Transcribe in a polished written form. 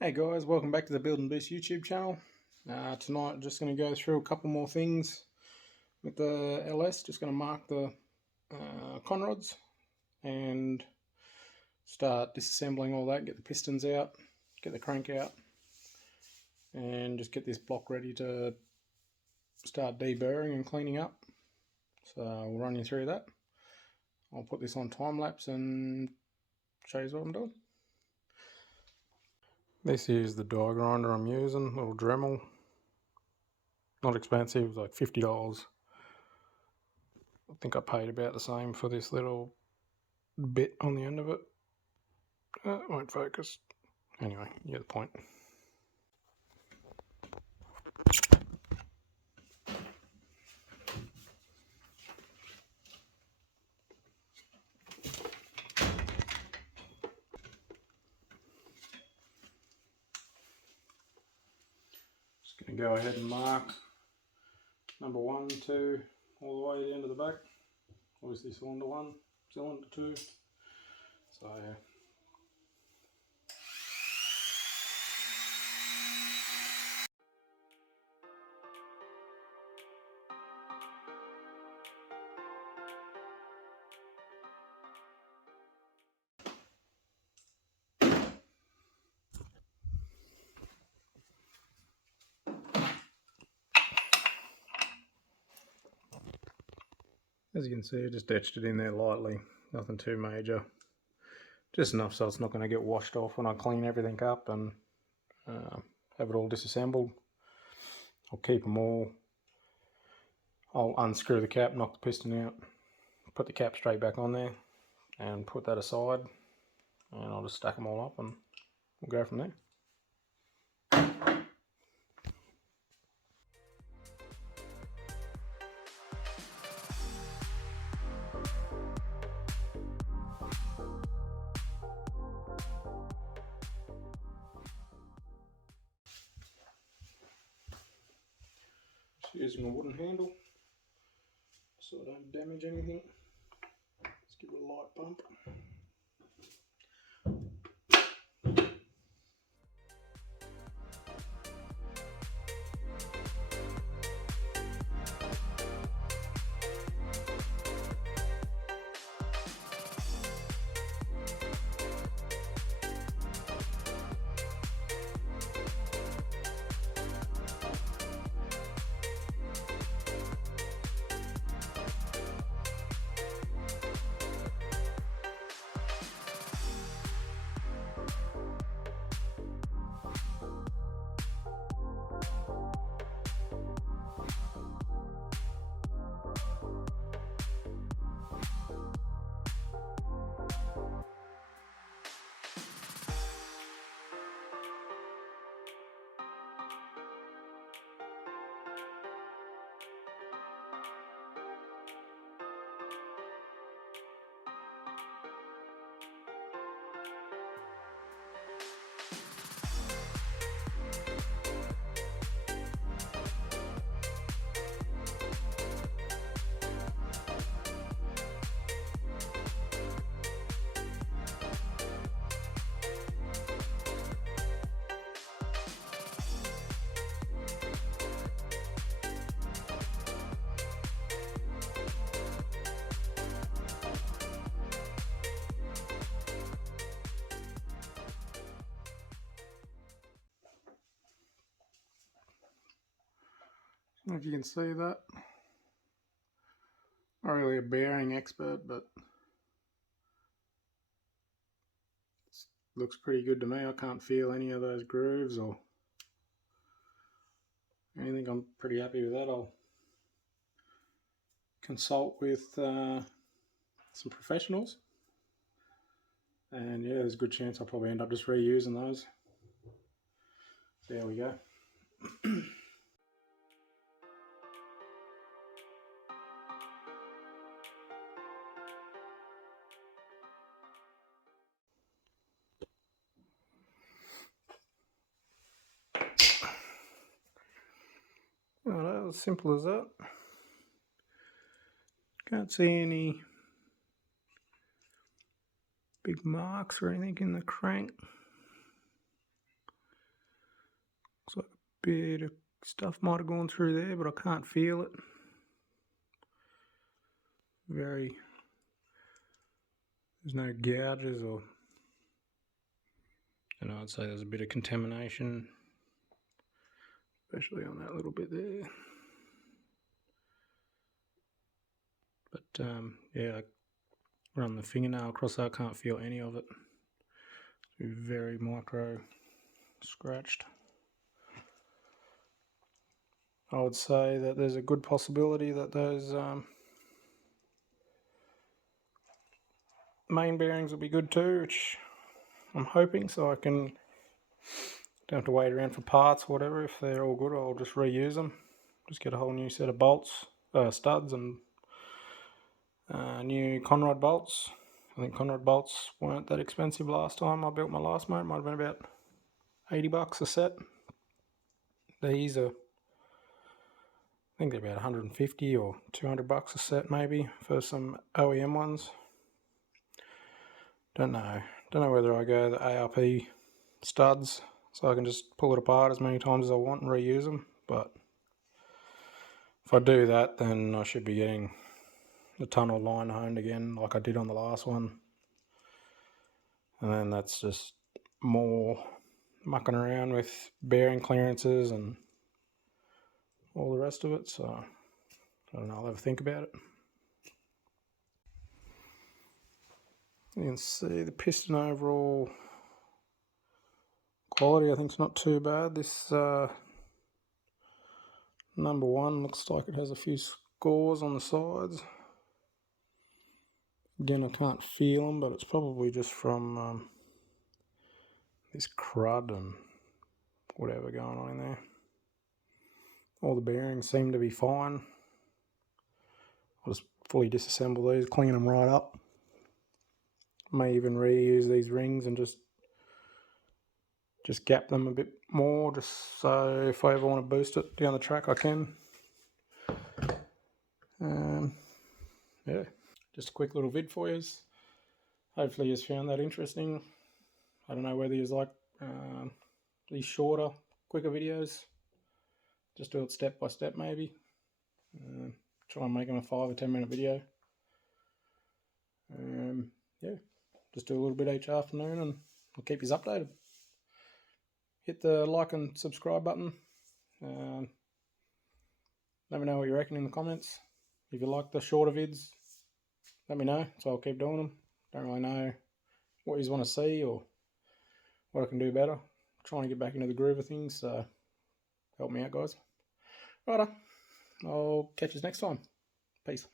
Hey guys, welcome back to the Build and Boost YouTube channel. Tonight I'm just going to go through a couple more things with the LS. Just going to mark the conrods and start disassembling all that, get the pistons out, get the crank out, and just get this block ready to start deburring and cleaning up. So we'll run you through that. I'll put this on time lapse and show you what I'm doing. This is the die grinder I'm using, little Dremel. Not expensive, it's like $50. I think I paid about the same for this little bit on the end of it. It won't focus. Anyway, you get the point. Just going to go ahead and mark number 1, 2, all the way to the end of the back. Obviously cylinder 1, cylinder 2. So yeah. As you can see, I just etched it in there lightly, nothing too major. Just enough so it's not going to get washed off when I clean everything up and have it all disassembled. I'll keep them all. I'll unscrew the cap, knock the piston out, put the cap straight back on there and put that aside, and I'll just stack them all up and we'll go from there. Using a wooden handle so I don't damage anything. Let's give it a light bump. I don't know if you can see that. Not really a bearing expert, but it looks pretty good to me. I can't feel any of those grooves or anything. I'm pretty happy with that. I'll consult with some professionals, and yeah, there's a good chance I'll probably end up just reusing those. So there we go. Well, as simple as that. Can't see any big marks or anything in the crank. bit of stuff might have gone through there, but I can't feel it. There's no gouges or, and I'd say there's a bit of contamination, especially on that little bit there. But yeah, I run the fingernail across that, I can't feel any of it. It's very micro scratched. I would say that there's a good possibility that those main bearings will be good too, which I'm hoping, so I don't have to wait around for parts or whatever. If they're all good, I'll just reuse them. Just get a whole new set of bolts, studs, and new conrod bolts. I think conrod bolts weren't that expensive last time I built my last motor. Might have been about $80 a set. These are, I think they're about 150 or $200 a set maybe for some OEM ones. Don't know whether I go the ARP studs so I can just pull it apart as many times as I want and reuse them, but if I do that, then I should be getting the tunnel line honed again like I did on the last one, and then that's just more mucking around with bearing clearances and all the rest of it. So I don't know, I'll have a think about it. You can see the piston overall quality, I think, is not too bad. This number one looks like it has a few scores on the sides. Again, I can't feel them, but it's probably just from this crud and whatever going on in there. All the bearings seem to be fine. I'll just fully disassemble these, clean them right up. May even reuse these rings and just gap them a bit more, just so if I ever want to boost it down the track I can. Yeah, just a quick little vid for you. Hopefully you found that interesting. I don't know whether you like these shorter, quicker videos. Just do it step by step maybe. Try and make them a 5 or 10 minute video. Yeah, just do a little bit each afternoon and I'll keep you updated. Hit the like and subscribe button. Let me know what you reckon in the comments. If you like the shorter vids, let me know, so I'll keep doing them. Don't really know what you want to see or what I can do better. I'm trying to get back into the groove of things, so help me out, guys. Righto, I'll catch you next time. Peace.